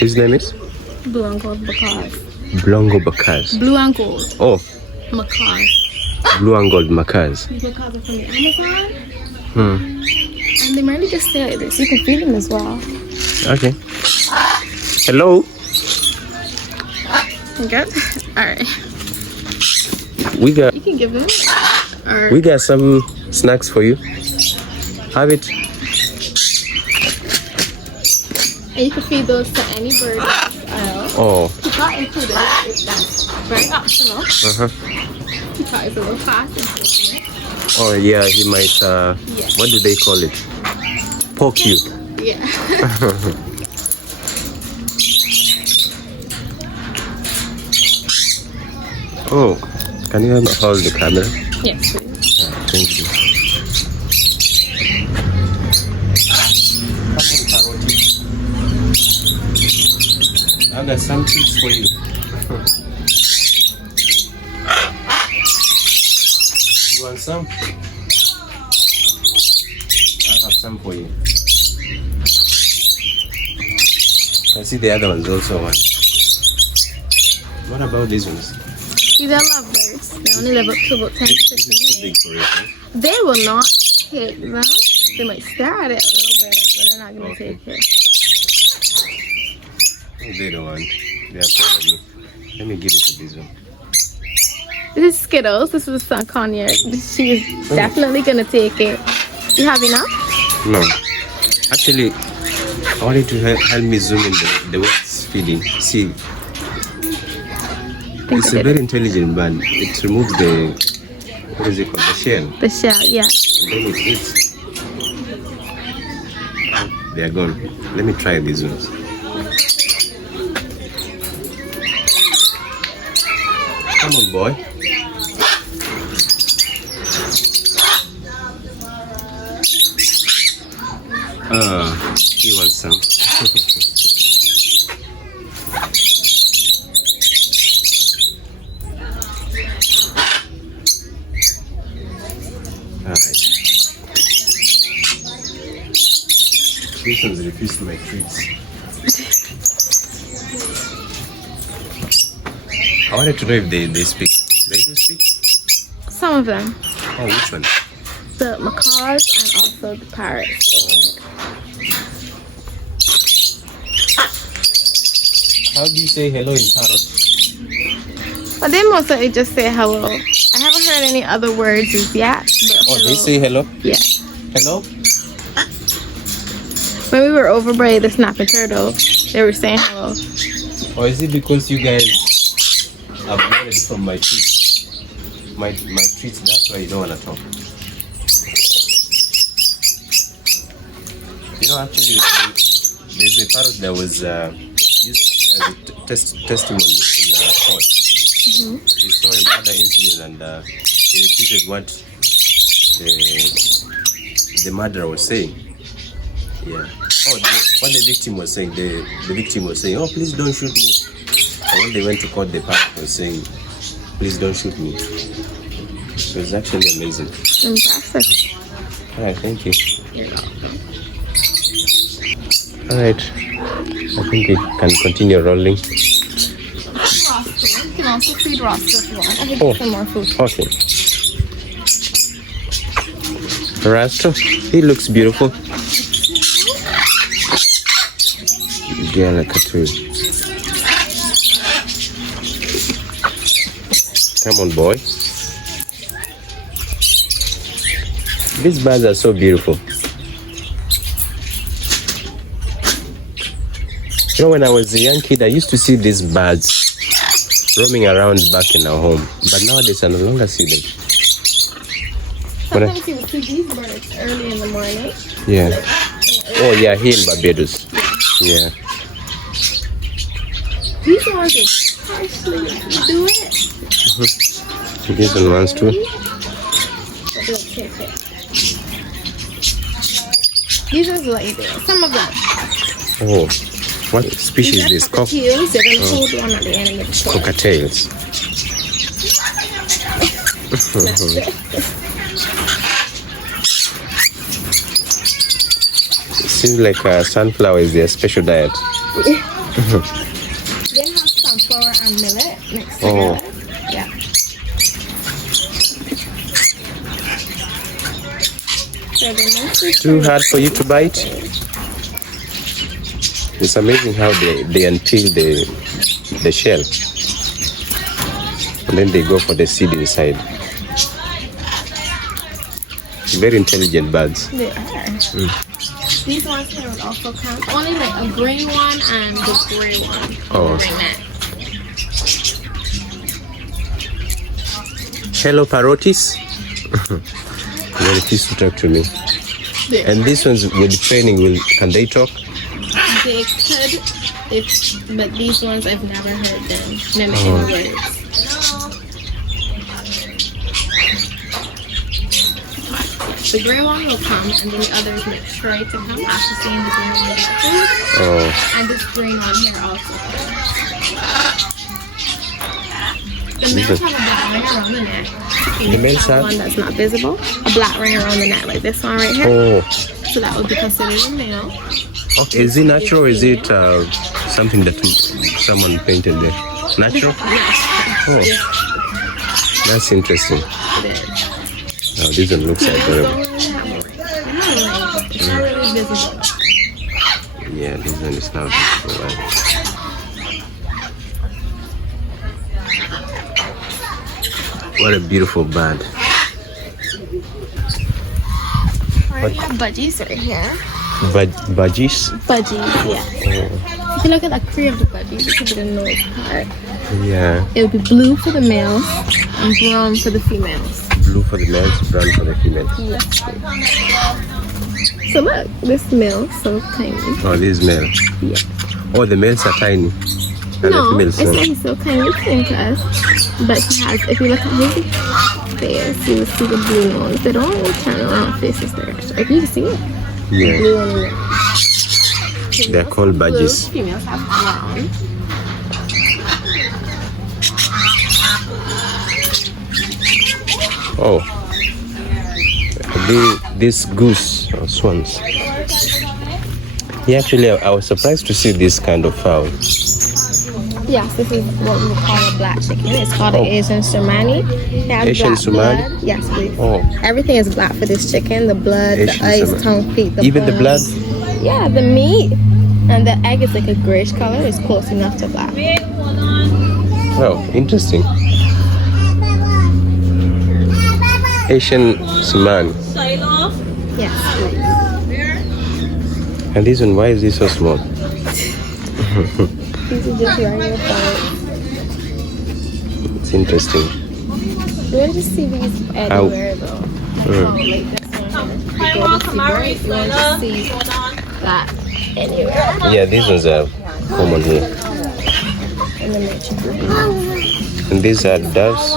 His name is? Blue and gold macaws. Blongo Bacaz. Blue and gold Oh, macaws. blue and gold macaws. These macaws are from the Amazon. Hmm. And they mainly just stay like this. You can feed them as well. Okay. Hello. Good. All right. We got You can give them. Or we got some snacks for you. Have it. and you can feed those to any bird. Oh. Peacock included. That's very optional. Uh-huh. Peacock is a little fast. Oh yeah, he might what do they call it? Poke you. Yeah. Oh, can you hold the camera? Yes, please. Thank you. I got some tips for you. You want some? I have some for you. I see the other ones also want. What about these ones? These are lovebirds. They only live up to about 10 to 15 This is too big years. for it, huh? They will not take them. They might stare at it a little bit, but they're not going to take it. They don't want. They are afraid of me. Let me give it to this one. This is Skittles. This is a Cognac. She is definitely going to take it. You have enough? No. Actually, I wanted to help me zoom in the way it's feeding. See, it's a very intelligent bird. It removes the, what is it called? The shell. The shell, yeah. And then it eats. They are gone. Let me try these ones. Come on, boy. He wants some. Alright. This one's refused my treats. I wanted to know if they speak. They do speak? Some of them. Oh, which one? The macaws and also the parrots. How do you say hello in parrot? But they mostly just say hello. I haven't heard any other words as yet. But Oh, hello. they say hello? Yeah. Hello? When we were over by the snapping turtle, they were saying hello. Or is it because you guys have learned from my treats? My treats, that's why you don't want to talk. You know, actually, there's a parrot that was used as a testimony in court. Mm-hmm. He saw another incident and he repeated what the murderer was saying. Yeah. Oh, what the victim was saying. The victim was saying, "Oh, please don't shoot me." And when they went to court, the parrot was saying, "Please don't shoot me." So it's actually amazing. Impressive. All right, thank you. You're welcome. All right, I think we can continue rolling. You can also feed Roscoe if you want. I think Oh. some more food. Okay. Rasta, he looks beautiful. Yeah, like a tree. Come on, boy. These birds are so beautiful. You know, when I was a young kid, I used to see these birds roaming around back in our home. But nowadays, I no longer see them. Sometimes you would see these birds early in the morning. Yeah. Oh, yeah, here in Barbados. Yeah. These ones that partially do it. These one ones too. But they'll take it. These ones let you do it. Some of them. Oh, what species is this? Cockatiels. They're going to hold one at the end of the tail. Cockatiels. It seems like sunflower is their special diet. They have sunflower and millet mixed together. Yeah. So they're mostly Too hard for you to bite? It's amazing how they unpeel the shell. And then they go for the seed inside. Very intelligent birds. They are. These ones here would also count. Only like a green one and the gray one. Oh. Hello, parrots. Very pleased to talk to me. And these ones with training, can they talk? They could, but these ones I've never heard them mimicking words. The gray one will come, and then the others will try to come after seeing the green one get food. And this green one here also. The males have a black ring around the neck. The males have one that's not visible. A black ring around the neck, like this one right here. So that would be considered a male. Okay, is it natural or is it something that someone painted there? Natural? Oh, that's interesting. It is. Oh, this one looks adorable. It's not really visible. Yeah, this one is not visible. Right? What a beautiful bird. Alright, budgies right here. Budgies? Budgies, yeah. If you look at the tree of the budgies, it could be the nose part. Yeah. It would be blue for the males and brown for the females. Blue for the males, brown for the females. Yes. So look, this male so tiny. Oh, this male. Yeah. Oh, the males are tiny. And No, the it's females not he's so tiny, same to us. But he has, if you look at his face, you will see the blue nose. They don't really turn around faces direction. If you can see it. Yeah. Blue on the They're called budgies. Females have brown. Oh, these goose or swans. Yeah, actually, I was surprised to see this kind of fowl. Yes, this is what we would call a black chicken. It's called an Asian Somali. Asian Somali? Yes, please. Oh. Everything is black for this chicken. The blood, Asian the eyes, Somali. tongue, feet, the Even the bones. blood? Yeah, the meat. And the egg is like a grayish color. It's close enough to black. Oh, interesting. Asian Somali. Yes, please. And this one, why is this so small? These are just regular birds. It's interesting. You want to see these anywhere though. Oh, like this one. You go to see birds, you want to see that anywhere. Yeah, these ones are common here. In the nature. And these are doves.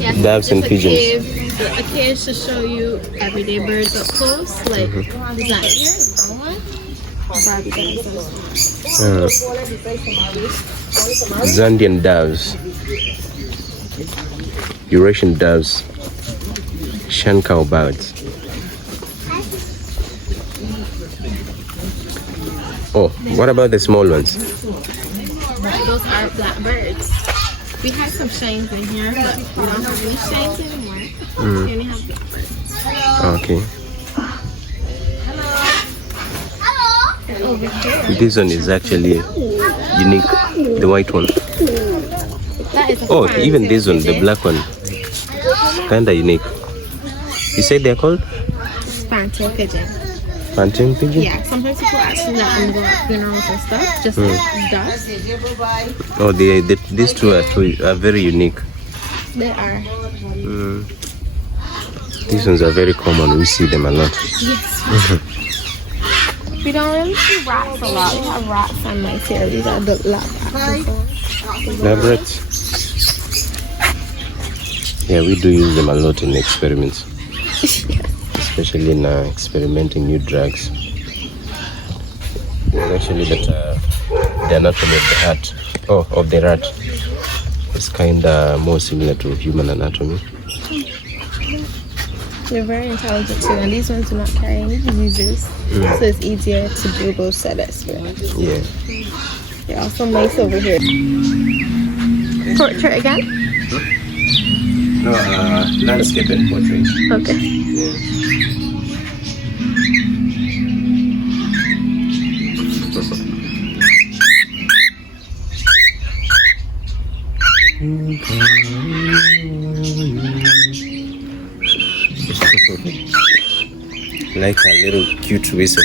Yes, Doves and it's pigeons. A cage to show you everyday birds up close. Like is that here? The brown one? Zandian doves, Eurasian doves, Shankow birds. Oh, what about the small ones? Those are black birds. We had some shines in here, but we don't have any shines anymore. We only have black birds. Okay. And over here, This one is actually unique, the white one. that is a Oh, fan even this one, the pigeon. black one, kinda unique. You said they're called Fantail pigeon. Fantail pigeon? Yeah, sometimes people actually let them go at funerals and stuff, just dust. Oh, these two are very unique. They are. These ones are very common. We see them a lot. Yes. We don't really see rats a lot. We have rats and mice here. These are the lab rats. Lab rats. Yeah, we do use them a lot in experiments, especially in experimenting new drugs. Well, actually, that the anatomy of the heart, of the rat, is kinda more similar to human anatomy. They're very intelligent too, and these ones do not carry any diseases, so it's easier to do those setups with. Yeah. They're also nice over here. Portrait again? No, landscape and portrait. Okay. Yeah. Like a little cute whistles.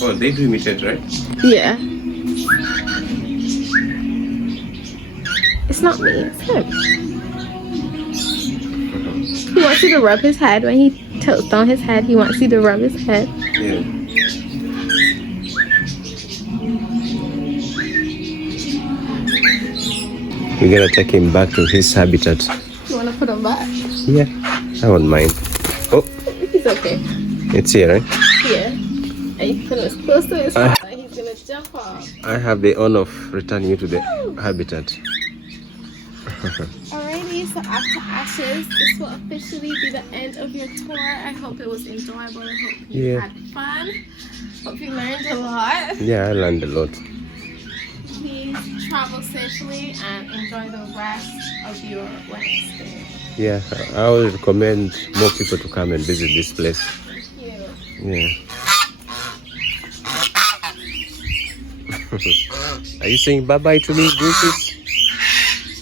Oh, they do imitate, right? Yeah. It's not me, it's him. He wants you to rub his head. When he tilts down his head, he wants you to rub his head. Yeah. We're gonna take him back to his habitat. You want to put him back? Yeah, I won't mind. Oh, He's okay. it's here, right? Yeah. And you can put him as close to his head and he's going to jump off. I have the honor of returning you to the habitat. Alrighty, so after Ashes, this will officially be the end of your tour. I hope it was enjoyable. I hope you had fun. Hope you learned a lot. Yeah, I learned a lot. Please travel safely and enjoy the rest of your Wednesday. Yeah, I would recommend more people to come and visit this place. Yeah. Yeah. Are you saying bye-bye to me, gooses?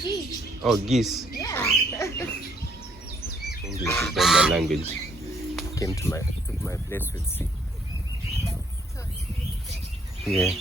Geese. Oh, geese. Yeah. English is not my language. Came to my place with sea. Yeah.